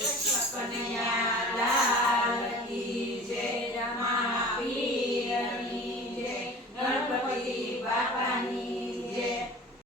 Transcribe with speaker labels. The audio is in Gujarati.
Speaker 1: કૃષ્ણ
Speaker 2: કનૈયા લાલ